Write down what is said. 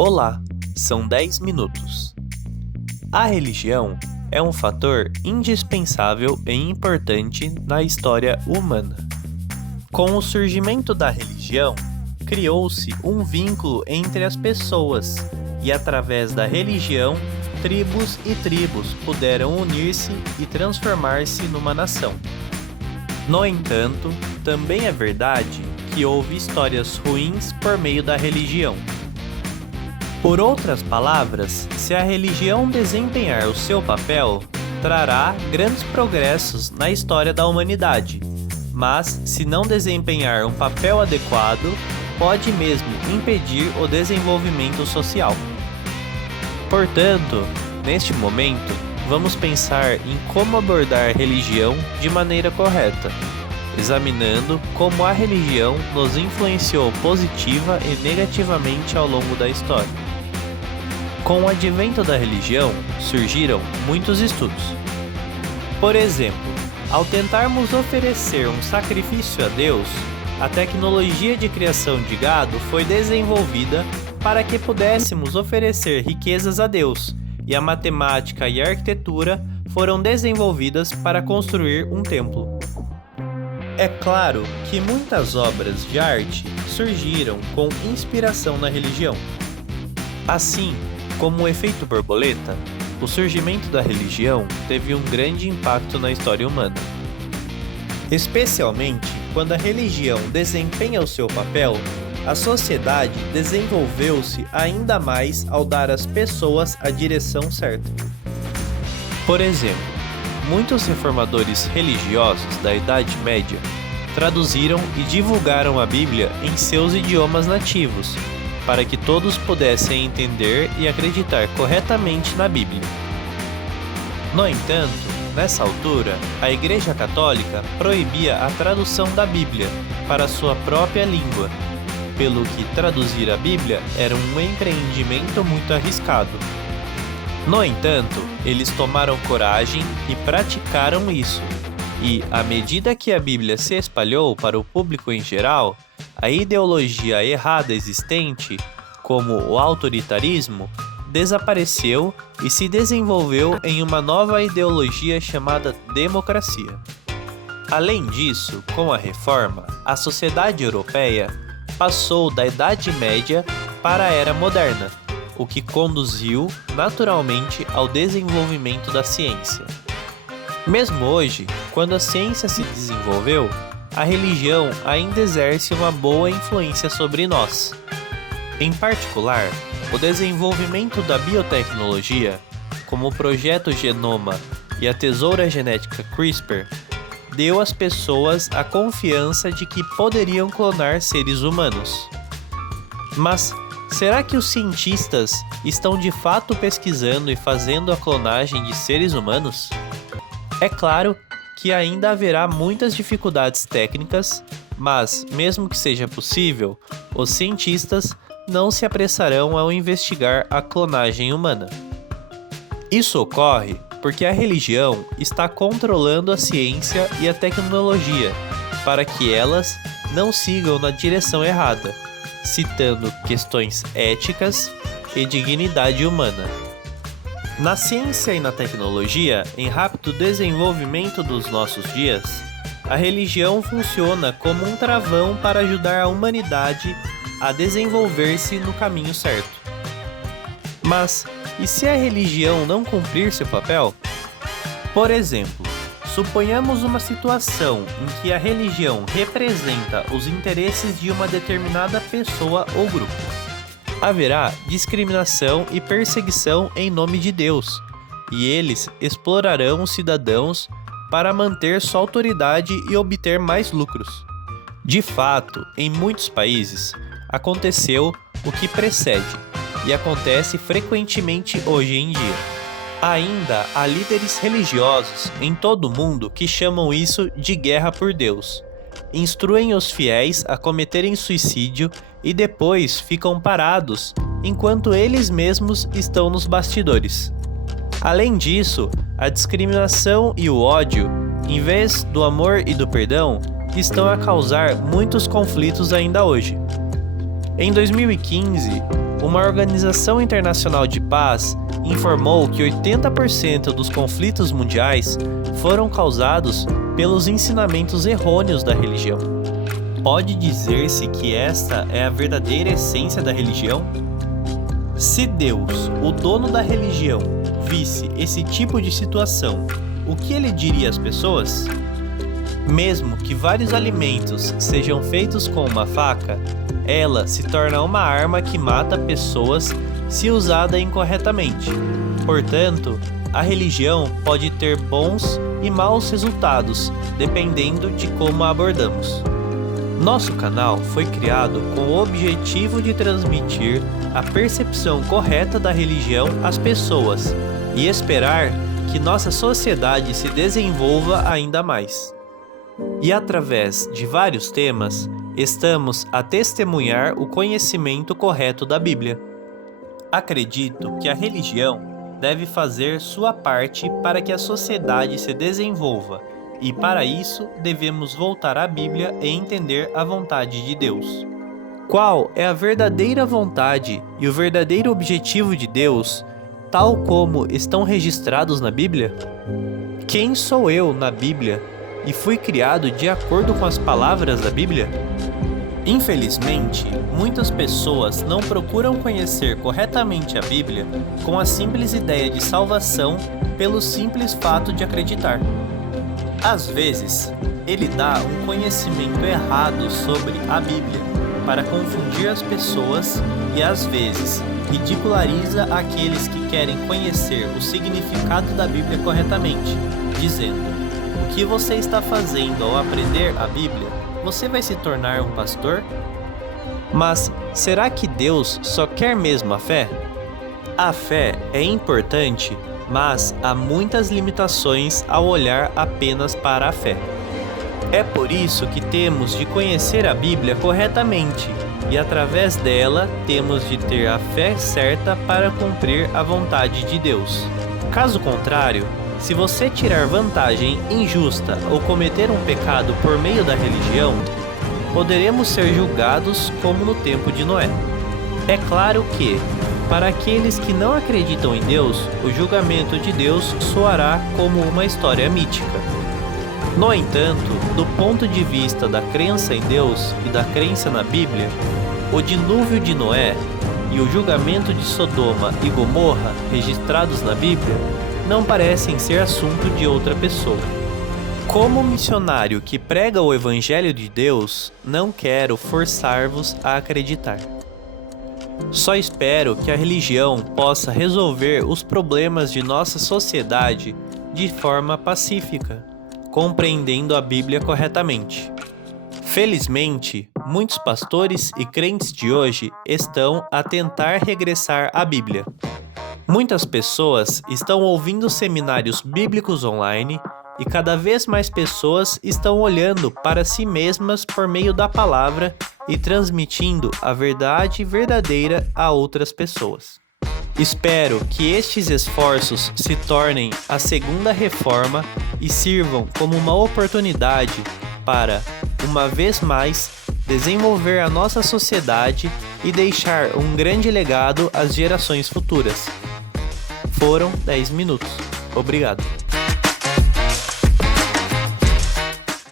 Olá, são 10 minutos. A religião é um fator indispensável e importante na história humana. Com o surgimento da religião, criou-se um vínculo entre as pessoas e, através da religião, tribos e tribos puderam unir-se e transformar-se numa nação. No entanto, também é verdade que houve histórias ruins por meio da religião. Por outras palavras, se a religião desempenhar o seu papel, trará grandes progressos na história da humanidade, mas se não desempenhar um papel adequado, pode mesmo impedir o desenvolvimento social. Portanto, neste momento, vamos pensar em como abordar a religião de maneira correta, examinando como a religião nos influenciou positiva e negativamente ao longo da história. Com o advento da religião, surgiram muitos estudos. Por exemplo, ao tentarmos oferecer um sacrifício a Deus, a tecnologia de criação de gado foi desenvolvida para que pudéssemos oferecer riquezas a Deus, e a matemática e a arquitetura foram desenvolvidas para construir um templo. É claro que muitas obras de arte surgiram com inspiração na religião. Assim, como o efeito borboleta, o surgimento da religião teve um grande impacto na história humana. Especialmente quando a religião desempenha o seu papel, a sociedade desenvolveu-se ainda mais ao dar às pessoas a direção certa. Por exemplo, muitos reformadores religiosos da Idade Média traduziram e divulgaram a Bíblia em seus idiomas nativos, para que todos pudessem entender e acreditar corretamente na Bíblia. No entanto, nessa altura, a Igreja Católica proibia a tradução da Bíblia para sua própria língua, pelo que traduzir a Bíblia era um empreendimento muito arriscado. No entanto, eles tomaram coragem e praticaram isso, e, à medida que a Bíblia se espalhou para o público em geral, a ideologia errada existente, como o autoritarismo, desapareceu e se desenvolveu em uma nova ideologia chamada democracia. Além disso, com a Reforma, a sociedade europeia passou da Idade Média para a Era Moderna, o que conduziu naturalmente ao desenvolvimento da ciência. Mesmo hoje, quando a ciência se desenvolveu, a religião ainda exerce uma boa influência sobre nós. Em particular, o desenvolvimento da biotecnologia, como o projeto Genoma e a tesoura genética CRISPR, deu às pessoas a confiança de que poderiam clonar seres humanos. Mas será que os cientistas estão de fato pesquisando e fazendo a clonagem de seres humanos? É claro que ainda haverá muitas dificuldades técnicas, mas, mesmo que seja possível, os cientistas não se apressarão ao investigar a clonagem humana. Isso ocorre porque a religião está controlando a ciência e a tecnologia para que elas não sigam na direção errada, citando questões éticas e dignidade humana. Na ciência e na tecnologia, em rápido desenvolvimento dos nossos dias, a religião funciona como um travão para ajudar a humanidade a desenvolver-se no caminho certo. Mas, e se a religião não cumprir seu papel? Por exemplo, suponhamos uma situação em que a religião representa os interesses de uma determinada pessoa ou grupo. Haverá discriminação e perseguição em nome de Deus, e eles explorarão os cidadãos para manter sua autoridade e obter mais lucros. De fato, em muitos países, aconteceu o que precede, e acontece frequentemente hoje em dia. Ainda há líderes religiosos em todo o mundo que chamam isso de guerra por Deus. Instruem os fiéis a cometerem suicídio e depois ficam parados enquanto eles mesmos estão nos bastidores. Além disso, a discriminação e o ódio, em vez do amor e do perdão, estão a causar muitos conflitos ainda hoje. Em 2015, uma organização internacional de paz informou que 80% dos conflitos mundiais foram causados pelos ensinamentos errôneos da religião. Pode dizer-se que esta é a verdadeira essência da religião? Se Deus, o dono da religião, visse esse tipo de situação, o que ele diria às pessoas? Mesmo que vários alimentos sejam feitos com uma faca, ela se torna uma arma que mata pessoas se usada incorretamente. Portanto, a religião pode ter bons e maus resultados, dependendo de como a abordamos. Nosso canal foi criado com o objetivo de transmitir a percepção correta da religião às pessoas e esperar que nossa sociedade se desenvolva ainda mais. E através de vários temas, estamos a testemunhar o conhecimento correto da Bíblia. Acredito que a religião deve fazer sua parte para que a sociedade se desenvolva, e para isso devemos voltar à Bíblia e entender a vontade de Deus. Qual é a verdadeira vontade e o verdadeiro objetivo de Deus, tal como estão registrados na Bíblia? Quem sou eu na Bíblia e fui criado de acordo com as palavras da Bíblia? Infelizmente, muitas pessoas não procuram conhecer corretamente a Bíblia com a simples ideia de salvação pelo simples fato de acreditar. Às vezes, ele dá um conhecimento errado sobre a Bíblia para confundir as pessoas e, às vezes, ridiculariza aqueles que querem conhecer o significado da Bíblia corretamente, dizendo: "O que você está fazendo ao aprender a Bíblia? Você vai se tornar um pastor?" Mas será que Deus só quer mesmo a fé? A fé é importante, mas há muitas limitações ao olhar apenas para a fé. É por isso que temos de conhecer a Bíblia corretamente e, através dela, temos de ter a fé certa para cumprir a vontade de Deus. Caso contrário, se você tirar vantagem injusta ou cometer um pecado por meio da religião, poderemos ser julgados como no tempo de Noé. É claro que, para aqueles que não acreditam em Deus, o julgamento de Deus soará como uma história mítica. No entanto, do ponto de vista da crença em Deus e da crença na Bíblia, o dilúvio de Noé e o julgamento de Sodoma e Gomorra, registrados na Bíblia, não parecem ser assunto de outra pessoa. Como missionário que prega o Evangelho de Deus, não quero forçar-vos a acreditar. Só espero que a religião possa resolver os problemas de nossa sociedade de forma pacífica, compreendendo a Bíblia corretamente. Felizmente, muitos pastores e crentes de hoje estão a tentar regressar à Bíblia. Muitas pessoas estão ouvindo seminários bíblicos online e cada vez mais pessoas estão olhando para si mesmas por meio da palavra e transmitindo a verdade verdadeira a outras pessoas. Espero que estes esforços se tornem a segunda reforma e sirvam como uma oportunidade para, uma vez mais, desenvolver a nossa sociedade e deixar um grande legado às gerações futuras. Foram 10 minutos. Obrigado.